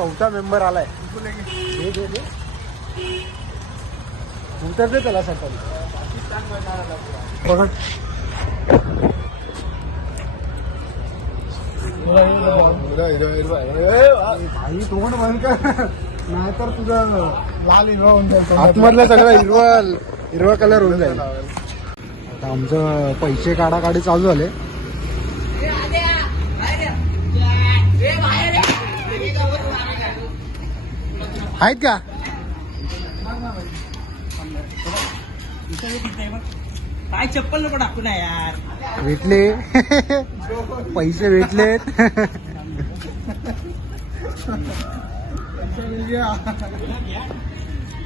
चौथा मेंबर आलाय. उतरते त्याला सकाळी बघा. भाई तोंड बंद कर नाहीतर तुझं लाल हिरवा होऊन जाईल. आतमधलं सगळं हिरवा कलर होऊन जाईल. आता आमचं पैसे काढाकाढी चालू झाले. आहेत का काय चप्पल नको टाकू ना यार. भेटले पैसे भेटलेत.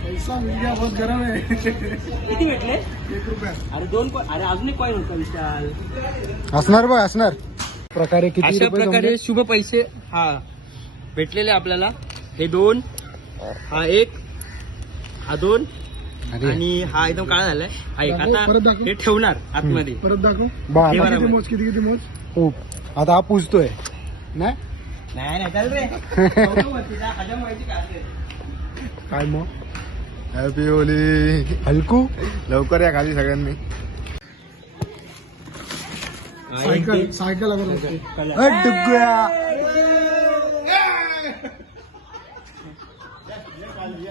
पैसा मिल गया बहुत गरम आहे. किती भेटले? 1 रुपया. अरे 2 अरे अजून एक कॉइन होता विशाल. असणार बघ असणार. प्रकारे किती अशा रुपये प्रकारे शुभ पैसे हा भेटलेले आपल्याला. हे 2, हा 1, हा 2 अरे आणि हा एकदम काळा झालाय. हा एक. परत आता दाखव. हे ठेवणार आतमध्ये. परत दाखव. हे बरोबर. मोज किती मोज. खूप. आता हा पुजतोय नाही नाही चाल रे. काय मग. हॅपी होली हलकू. लवकर या खाली सगळ्यांनी. सायकल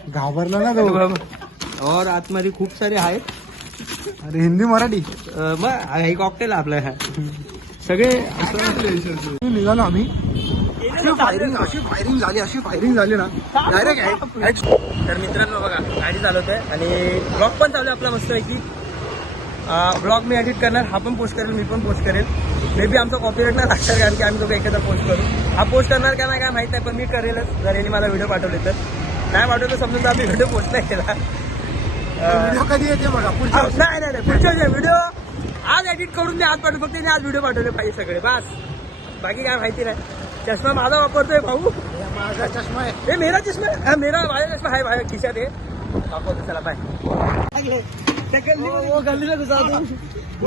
घाबरला ना तो. और आतमध्ये खूप सारे आहेत. अरे हिंदी मराठी मग हे कॉकटेल आपलं सगळे निघालो आम्ही. अशी फायरिंग झाली ना डायरेक्ट. तर मित्रांनो बघा गाडी चालवतोय आणि ब्लॉग पण चालू आहे आपला मस्त आहे की ब्लॉग मी एडिट करणार. हा पण पोस्ट करेल मी पण पोस्ट करेल. मे बी आमचा कॉपीराईट नाही लागणार कारण की आम्ही दोघं एकत्र पोस्ट करू. हा पोस्ट करणार का नाही काय माहित नाही पण मी करेलच जर यांनी मला व्हिडिओ पाठवले तर. नाही पाठवलं समजून आम्ही व्हिडिओ पोस्ट नाही केला. कधी येते बघा नाही पुढच्या व्हिडिओ आज एडिट करून मी आज पाठवू. फक्त आज व्हिडिओ पाठवले पाहिजे सगळे बस. बाकी काय माहिती नाही. चष्मा माझा वापरतोय भाऊ. माझा चष्मा आहे. हे मेरा चष्मा है. मेरा माझा चष्मा आहे माझ्या खिशात आहे. दाखवतो चला बाय. वो गली में घुसा दूं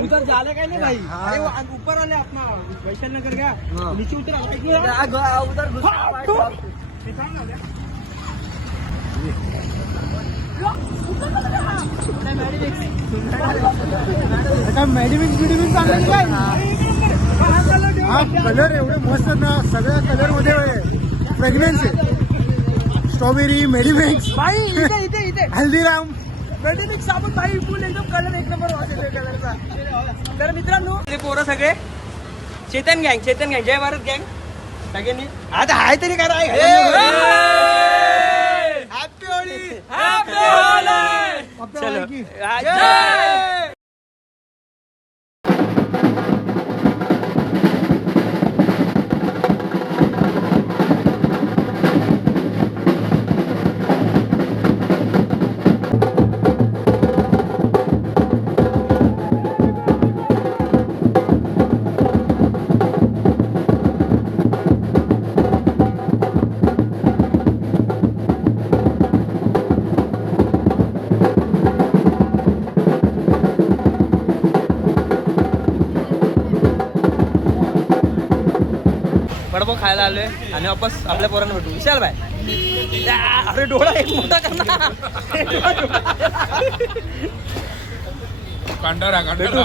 उधर जाने का नहीं भाई. अरे वो ऊपर वाले अपना वैशाल नगर गया नीचे उतर उधर मॅडिमिक्स चांगलं की काय. हा कलर एवढे मस्त ना. सगळ्या कलर मध्ये फ्रेग्रन्स आहे. स्ट्रॉबेरी मेडिमिक्स भाई इथे हल्दीराम मेडिमिक्स साबण भाई फुल एकदम कलर एक नंबर वाटतोय कलरचा. तर मित्रांनो हे पोरं सगळे चेतन गँग जय भारत गँग सगळ्यांनी आता हाय तरी काय. हॅपी होळी चलो. वडापाव खायला आलोय आणि वापस आपल्या पोरांना भेटू. विशाल बाय अरे डोळा एक मोठा करणार. कांडारा भेटू.